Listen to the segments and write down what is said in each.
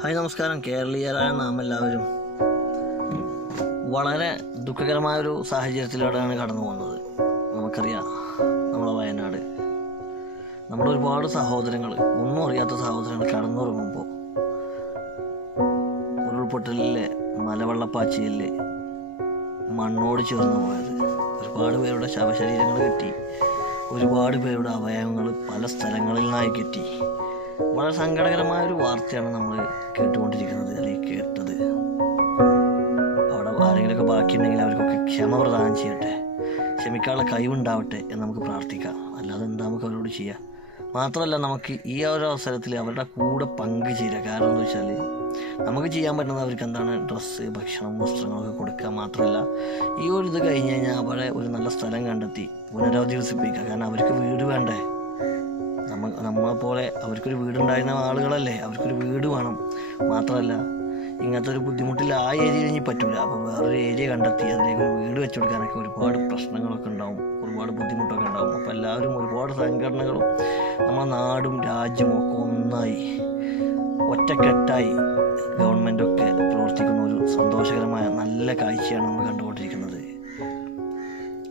Hi നമസ്കാരം. കേരളീയരായ നാം എല്ലാവരും വളരെ ദുഃഖകരമായൊരു സാഹചര്യത്തിലൂടെയാണ് കടന്നു പോകുന്നത്. നമുക്കറിയാം, നമ്മളെ വയനാട് നമ്മുടെ ഒരുപാട് സഹോദരങ്ങൾ, ഒന്നും അറിയാത്ത സഹോദരങ്ങൾ കടന്നുറങ്ങുമ്പോൾ ഉരുൾപൊട്ടലിലെ മലവെള്ളപ്പാച്ചിയിൽ മണ്ണോട് ചേർന്ന് പോയത്, ഒരുപാട് പേരുടെ ശവശരീരങ്ങൾ കിട്ടി, ഒരുപാട് പേരുടെ അവയവങ്ങൾ പല സ്ഥലങ്ങളിൽ നിന്നായി കിട്ടി. വളരെ സങ്കടകരമായൊരു വാർത്തയാണ് നമ്മൾ കേട്ടുകൊണ്ടിരിക്കുന്നത്, അല്ലെങ്കിൽ കേട്ടത്. അവിടെ ആരെങ്കിലുമൊക്കെ ബാക്കിയുണ്ടെങ്കിൽ അവർക്കൊക്കെ ക്ഷമ പ്രദാനം ചെയ്യട്ടെ, ക്ഷമിക്കാനുള്ള കഴിവുണ്ടാവട്ടെ എന്ന് നമുക്ക് പ്രാർത്ഥിക്കാം. അല്ലാതെ എന്താ നമുക്ക് അവരോട് ചെയ്യാം? മാത്രമല്ല, നമുക്ക് ഈ ഒരു അവസരത്തിൽ അവരുടെ കൂടെ പങ്കുചേരുക. കാരണം എന്താ വെച്ചാൽ, നമുക്ക് ചെയ്യാൻ പറ്റുന്നത് അവർക്ക് എന്താണ്, ഡ്രസ്സ്, ഭക്ഷണം, വസ്ത്രങ്ങളൊക്കെ കൊടുക്കുക. മാത്രമല്ല, ഈ ഒരു ഇത് കഴിഞ്ഞ് കഴിഞ്ഞാൽ അവരെ ഒരു നല്ല സ്ഥലം കണ്ടെത്തി പുനരധിവസിപ്പിക്കുക. കാരണം അവർക്ക് വീട് വേണ്ടേ? നമ്മളെപ്പോലെ അവർക്കൊരു വീടുണ്ടായിരുന്ന ആളുകളല്ലേ, അവർക്കൊരു വീട് വേണം. മാത്രമല്ല, ഇങ്ങനത്തെ ഒരു ബുദ്ധിമുട്ടിൽ ആ ഏരിയയിൽ ഇനി പറ്റൂല. അപ്പോൾ വേറൊരു ഏരിയ കണ്ടെത്തി അതിലേക്ക് ഒരു വീട് വെച്ചു കൊടുക്കാനൊക്കെ ഒരുപാട് പ്രശ്നങ്ങളൊക്കെ ഉണ്ടാവും, ഒരുപാട് ബുദ്ധിമുട്ടൊക്കെ ഉണ്ടാവും. അപ്പോൾ എല്ലാവരും, ഒരുപാട് സംഘടനകളും നമ്മളെ നാടും രാജ്യവും ഒക്കെ ഒന്നായി ഒറ്റക്കെട്ടായി ഗവൺമെൻറ്റൊക്കെ പ്രവർത്തിക്കുന്ന ഒരു സന്തോഷകരമായ നല്ല കാഴ്ചയാണ് നമ്മൾ കണ്ടുകൊണ്ടിരിക്കുന്നത്.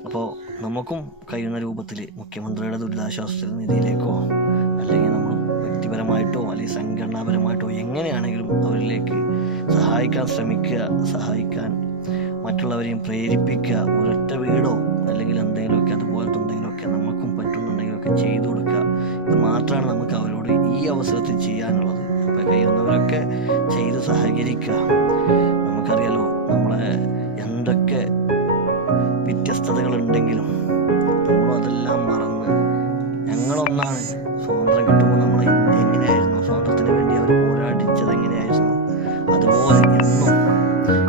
അപ്പോൾ നമുക്കും കഴിയുന്ന രൂപത്തിൽ മുഖ്യമന്ത്രിയുടെ ദുരിതാശ്വാസ നിധിയിലേക്കോ, അല്ലെങ്കിൽ നമ്മൾ വ്യക്തിപരമായിട്ടോ അല്ലെങ്കിൽ സംഘടനാപരമായിട്ടോ എങ്ങനെയാണെങ്കിലും അവരിലേക്ക് സഹായിക്കാൻ ശ്രമിക്കുക, സഹായിക്കാൻ മറ്റുള്ളവരെയും പ്രേരിപ്പിക്കുക. ഒരൊറ്റ വീടോ അല്ലെങ്കിൽ എന്തെങ്കിലുമൊക്കെ അതുപോലത്തെ എന്തെങ്കിലുമൊക്കെ നമുക്കും പറ്റുന്നുണ്ടെങ്കിലൊക്കെ ചെയ്തു കൊടുക്കുക. ഇത് മാത്രമാണ് നമുക്ക് അവരോട് ഈ അവസരത്തിൽ ചെയ്യാനുള്ളത്. അപ്പോൾ കഴിയുന്നവരൊക്കെ ചെയ്ത് സഹകരിക്കുക. നമുക്കറിയാലോ, നമ്മളെ എന്തൊക്കെ വ്യത്യസ്തതകളുണ്ടെങ്കിലും നമ്മളും അതെല്ലാം മറന്ന് ഞങ്ങളൊന്നാണ്. സ്വാതന്ത്ര്യം കിട്ടുമ്പോൾ നമ്മളെ ഇന്ത്യ എങ്ങനെയായിരുന്നു, സ്വാതന്ത്ര്യത്തിന് വേണ്ടി അവർ പോരാടിച്ചത് എങ്ങനെയായിരുന്നു, അതുപോലെ ഇന്നും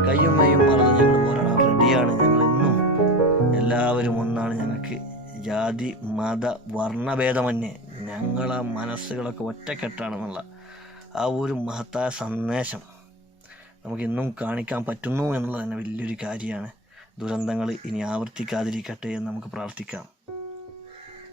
കയ്യും മെയ്യും മറന്ന് ഞങ്ങൾ പോരാടാൻ റെഡിയാണ്. ഞങ്ങളിന്നും എല്ലാവരും ഒന്നാണ്. ഞങ്ങൾക്ക് ജാതി, മത, വർണ്ണഭേദമന്യേ ഞങ്ങളെ മനസ്സുകളൊക്കെ ഒറ്റക്കെട്ടാണെന്നുള്ള ആ ഒരു മഹത്തായ സന്ദേശം നമുക്കിന്നും കാണിക്കാൻ പറ്റുന്നു എന്നുള്ളത് തന്നെ വലിയൊരു കാര്യമാണ്. ദുരന്തങ്ങൾ ഇനി ആവർത്തിക്കാതിരിക്കട്ടെ എന്ന് നമുക്ക് പ്രാർത്ഥിക്കാം.